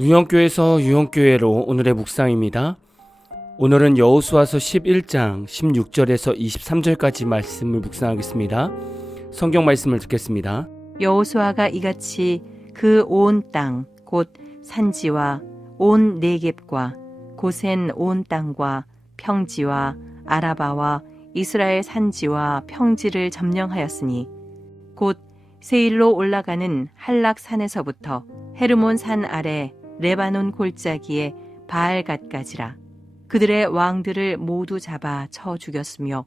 누영교에서 유영교회로 오늘의 묵상입니다. 오늘은 여호수아서 11장 16절에서 23절까지 말씀을 묵상하겠습니다. 성경 말씀을 듣겠습니다. 여호수아가 이같이 그 온 땅 곧 산지와 온 네겝과 고센 온 땅과 평지와 아라바와 이스라엘 산지와 평지를 점령하였으니 곧 세일로 올라가는 할락산에서부터 헤르몬 산 아래 레바논 골짜기에 바알갓까지라. 그들의 왕들을 모두 잡아 쳐 죽였으며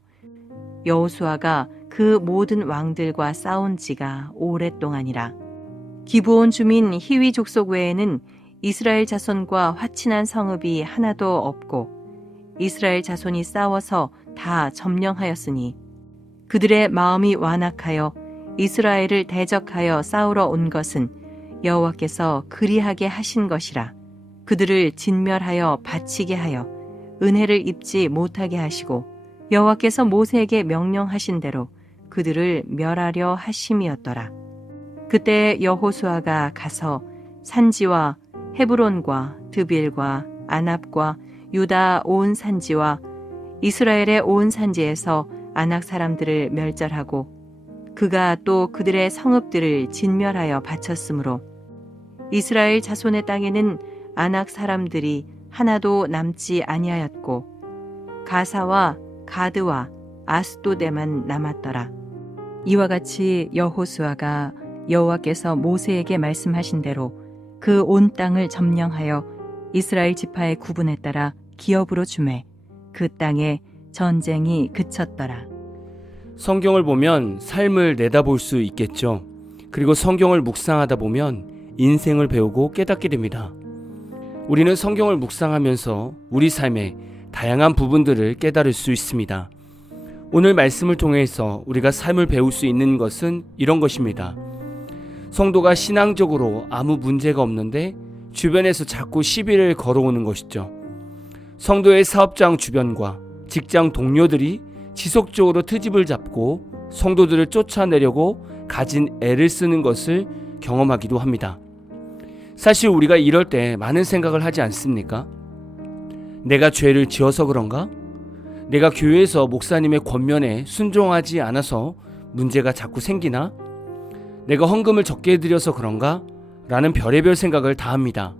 여호수아가 그 모든 왕들과 싸운 지가 오랫동안이라. 기브온 주민 히위 족속 외에는 이스라엘 자손과 화친한 성읍이 하나도 없고 이스라엘 자손이 싸워서 다 점령하였으니 그들의 마음이 완악하여 이스라엘을 대적하여 싸우러 온 것은 여호와께서 그리하게 하신 것이라. 그들을 진멸하여 바치게 하여 은혜를 입지 못하게 하시고 여호와께서 모세에게 명령하신 대로 그들을 멸하려 하심이었더라. 그때 여호수아가 가서 산지와 헤브론과 드빌과 아납과 유다 온 산지와 이스라엘의 온 산지에서 아낙 사람들을 멸절하고 그가 또 그들의 성읍들을 진멸하여 바쳤으므로 이스라엘 자손의 땅에는 아낙 사람들이 하나도 남지 아니하였고 가사와 가드와 아스도데만 남았더라. 이와 같이 여호수아가 여호와께서 모세에게 말씀하신 대로 그 온 땅을 점령하여 이스라엘 지파의 구분에 따라 기업으로 주매 그 땅에 전쟁이 그쳤더라. 성경을 보면 삶을 내다볼 수 있겠죠. 그리고 성경을 묵상하다 보면 인생을 배우고 깨닫게 됩니다. 우리는 성경을 묵상하면서 우리 삶의 다양한 부분들을 깨달을 수 있습니다. 오늘 말씀을 통해서 우리가 삶을 배울 수 있는 것은 이런 것입니다. 성도가 신앙적으로 아무 문제가 없는데 주변에서 자꾸 시비를 걸어오는 것이죠. 성도의 사업장 주변과 직장 동료들이 지속적으로 트집을 잡고 성도들을 쫓아내려고 가진 애를 쓰는 것을 경험하기도 합니다. 사실 우리가 이럴 때 많은 생각을 하지 않습니까? 내가 죄를 지어서 그런가? 내가 교회에서 목사님의 권면에 순종하지 않아서 문제가 자꾸 생기나? 내가 헌금을 적게 드려서 그런가? 라는 별의별 생각을 다 합니다.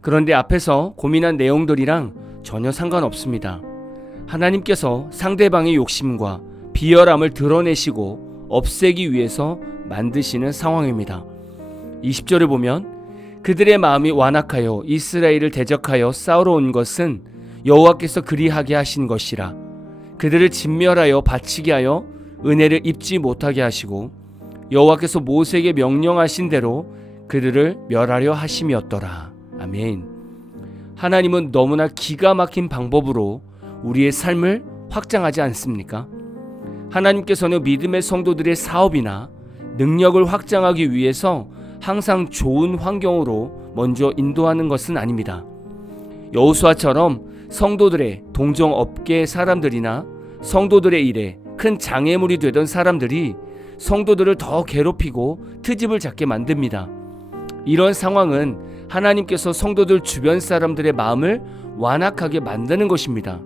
그런데 앞에서 고민한 내용들이랑 전혀 상관없습니다. 하나님께서 상대방의 욕심과 비열함을 드러내시고 없애기 위해서 만드시는 상황입니다. 20절을 보면 그들의 마음이 완악하여 이스라엘을 대적하여 싸우러 온 것은 여호와께서 그리하게 하신 것이라. 그들을 진멸하여 바치게 하여 은혜를 입지 못하게 하시고 여호와께서 모세에게 명령하신 대로 그들을 멸하려 하심이었더라. 아멘. 하나님은 너무나 기가 막힌 방법으로 우리의 삶을 확장하지 않습니까? 하나님께서는 믿음의 성도들의 사업이나 능력을 확장하기 위해서 항상 좋은 환경으로 먼저 인도하는 것은 아닙니다. 여호수아처럼 성도들의 동종업계 사람들이나 성도들의 일에 큰 장애물이 되던 사람들이 성도들을 더 괴롭히고 트집을 잡게 만듭니다. 이런 상황은 하나님께서 성도들 주변 사람들의 마음을 완악하게 만드는 것입니다.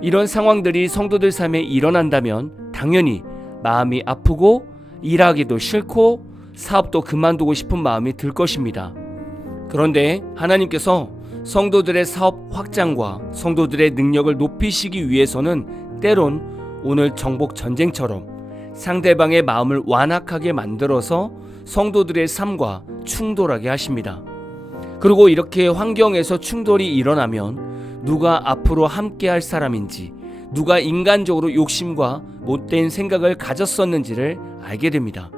이런 상황들이 성도들 삶에 일어난다면 당연히 마음이 아프고 일하기도 싫고 사업도 그만두고 싶은 마음이 들 것입니다. 그런데 하나님께서 성도들의 사업 확장과 성도들의 능력을 높이시기 위해서는 때론 오늘 정복 전쟁처럼 상대방의 마음을 완악하게 만들어서 성도들의 삶과 충돌하게 하십니다. 그리고 이렇게 환경에서 충돌이 일어나면 누가 앞으로 함께할 사람인지, 누가 인간적으로 욕심과 못된 생각을 가졌었는지를 알게 됩니다.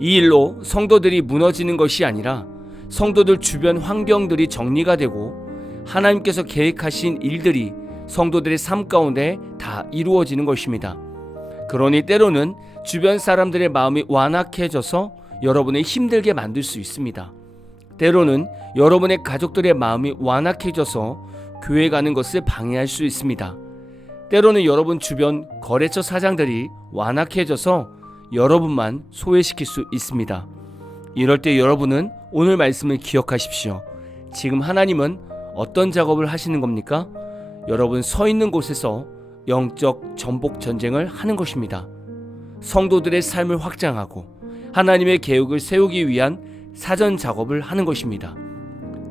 이 일로 성도들이 무너지는 것이 아니라 성도들 주변 환경들이 정리가 되고 하나님께서 계획하신 일들이 성도들의 삶 가운데 다 이루어지는 것입니다. 그러니 때로는 주변 사람들의 마음이 완악해져서 여러분을 힘들게 만들 수 있습니다. 때로는 여러분의 가족들의 마음이 완악해져서 교회 가는 것을 방해할 수 있습니다. 때로는 여러분 주변 거래처 사장들이 완악해져서 여러분만 소외시킬 수 있습니다. 이럴 때 여러분은 오늘 말씀을 기억하십시오. 지금 하나님은 어떤 작업을 하시는 겁니까? 여러분 서 있는 곳에서 영적 전복 전쟁을 하는 것입니다. 성도들의 삶을 확장하고 하나님의 계획을 세우기 위한 사전 작업을 하는 것입니다.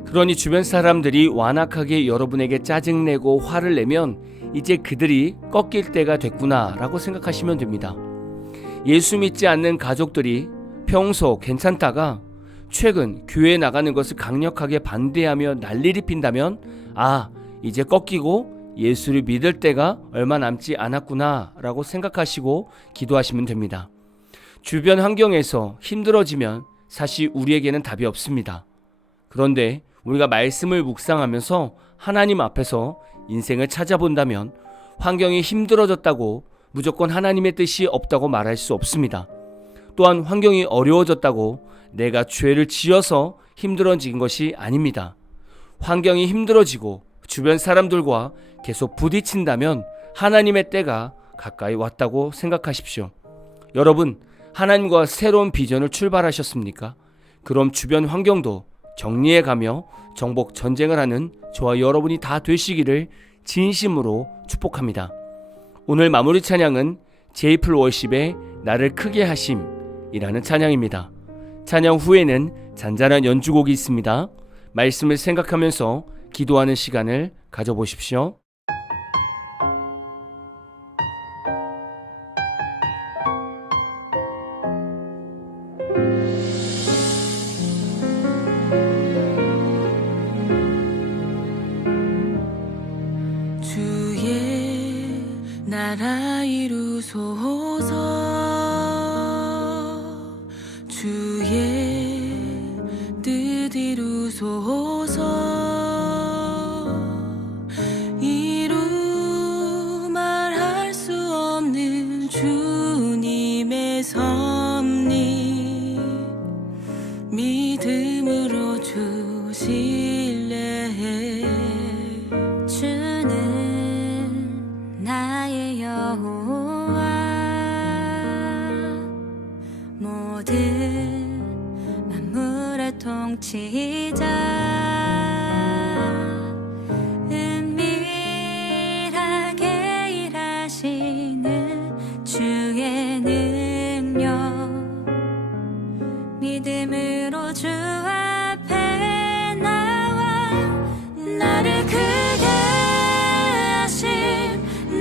그러니 주변 사람들이 완악하게 여러분에게 짜증내고 화를 내면 이제 그들이 꺾일 때가 됐구나 라고 생각하시면 됩니다. 예수 믿지 않는 가족들이 평소 괜찮다가 최근 교회에 나가는 것을 강력하게 반대하며 난리를 핀다면 이제 꺾이고 예수를 믿을 때가 얼마 남지 않았구나 라고 생각하시고 기도하시면 됩니다. 주변 환경에서 힘들어지면 사실 우리에게는 답이 없습니다. 그런데 우리가 말씀을 묵상하면서 하나님 앞에서 인생을 찾아본다면 환경이 힘들어졌다고 무조건 하나님의 뜻이 없다고 말할 수 없습니다. 또한 환경이 어려워졌다고 내가 죄를 지어서 힘들어진 것이 아닙니다. 환경이 힘들어지고 주변 사람들과 계속 부딪힌다면 하나님의 때가 가까이 왔다고 생각하십시오. 여러분, 하나님과 새로운 비전을 출발하셨습니까? 그럼 주변 환경도 정리해가며 정복 전쟁을 하는 저와 여러분이 다 되시기를 진심으로 축복합니다. 오늘 마무리 찬양은 제이플 월십의 나를 크게 하심이라는 찬양입니다. 찬양 후에는 잔잔한 연주곡이 있습니다. 말씀을 생각하면서 기도하는 시간을 가져보십시오. 주의 나라 이루소서 주의 뜻 이루소서 이루 말할 수 없는 주님의 섭리 믿음으로 주실래 주는 나의 여호와 모든 만물의 통치자 은밀하게 일하시는 주의 능력 믿음으로 주 앞에 나와 나를 크게 하심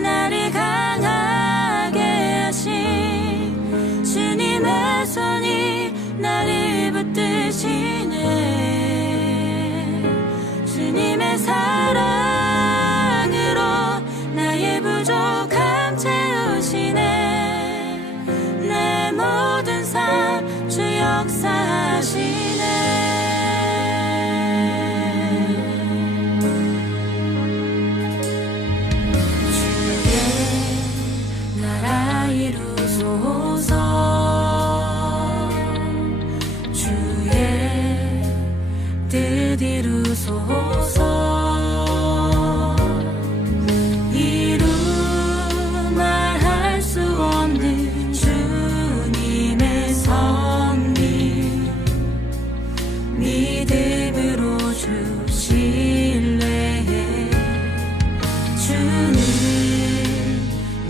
나를 강하게 하심 주님의 손이 나를 붙드시네 주님의 사랑으로 나의 부족함 채우시네 내 모든 삶 주 역사하시네 주의 나라 이루소서 주의 뜻 이루소서 이루 말할 수 없는 주님의 섭리 믿음으로 주실래 주는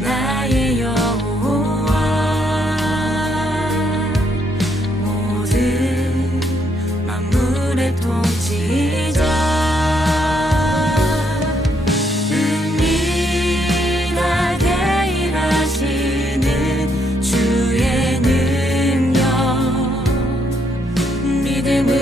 나의 여호와 모든 만물의 통치자 은밀하게 일하시는 주의 능력 믿음으로